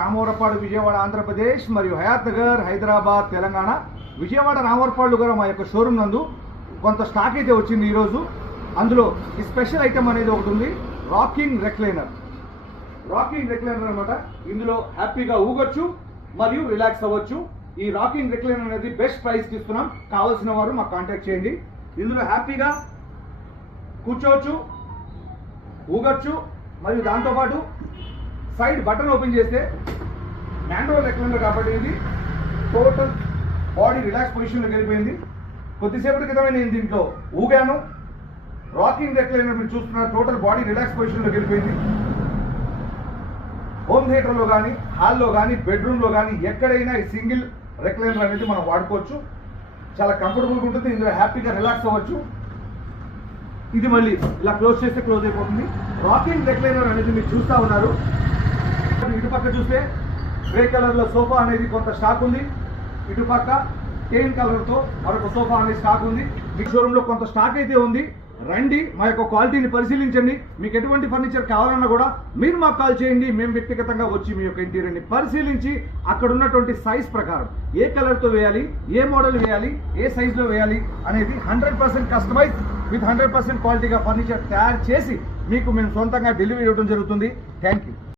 రామవరపాడు విజయవాడ ఆంధ్రప్రదేశ్ మరియు హయాత్ నగర్ హైదరాబాద్ తెలంగాణ విజయవాడ రామవరపాడు గారు మా యొక్క షోరూమ్ నందు కొంత స్టాక్ అయితే వచ్చింది ఈరోజు. అందులో ఈ స్పెషల్ ఐటమ్ అనేది ఒకటి ఉంది, రాకింగ్ రెక్లైనర్. రాకింగ్ రెక్లైనర్ అనమాట. ఇందులో హ్యాపీగా ఊగొచ్చు మరియు రిలాక్స్ అవ్వచ్చు. ఈ రాకింగ్ రెక్లైనర్ అనేది బెస్ట్ ప్రైస్కి ఇస్తున్నాం. కావాల్సిన వారు మాకు కాంటాక్ట్ చేయండి. ఇందులో హ్యాపీగా కూర్చోవచ్చు, ఊగొచ్చు మరియు దాంతోపాటు సైడ్ బటన్ ఓపెన్ చేస్తే మ్యాన్యువల్ రెక్లైనర్ కాబట్టి ఇది టోటల్ బాడీ రిలాక్స్ పొజిషన్లోకి వెళ్ళిపోయింది. కొద్దిసేపటి క్రితమే నేను దీంట్లో ఊగాను. రాకింగ్ రెక్లైనర్ మీరు చూస్తున్నారు, టోటల్ బాడీ రిలాక్స్ పొజిషన్లోకి వెళ్ళిపోయింది. హోమ్ థియేటర్లో కానీ, హాల్లో కానీ, బెడ్రూమ్లో కానీ ఎక్కడైనా ఈ సింగిల్ రెక్లైనర్ అనేది మనం వాడుకోవచ్చు. చాలా కంఫర్టబుల్గా ఉంటుంది. ఇందులో హ్యాపీగా రిలాక్స్ అవ్వచ్చు. ఇది మళ్ళీ ఇలా క్లోజ్ చేస్తే క్లోజ్ అయిపోతుంది. రాకింగ్ రెక్లైనర్ అనేది మీరు చూస్తూ ఉన్నారు. ఇటుపక్క చూస్తే గ్రే కలర్లో సోఫా అనేది కొంత స్టాక్ ఉంది. ఇటుపక్క టేన్ కలర్తో మరొక సోఫా అనేది స్టాక్ ఉంది. మీ షోరూంలో కొంత స్టాక్ అయితే ఉంది. రండి, మా యొక్క క్వాలిటీని పరిశీలించండి. మీకు ఎటువంటి ఫర్నిచర్ కావాలన్నా కూడా మీరు మాకు కాల్ చేయండి. మేము వ్యక్తిగతంగా వచ్చి మీ యొక్క ఇంటీరియర్ని పరిశీలించి అక్కడ ఉన్నటువంటి సైజ్ ప్రకారం ఏ కలర్తో వేయాలి, ఏ మోడల్ వేయాలి, ఏ సైజులో వేయాలి అనేది 100% కస్టమైజ్ విత్ 100% క్వాలిటీగా ఫర్నిచర్ తయారు చేసి మీకు మేము సొంతంగా డెలివరీ ఇవ్వడం జరుగుతుంది. Thank you.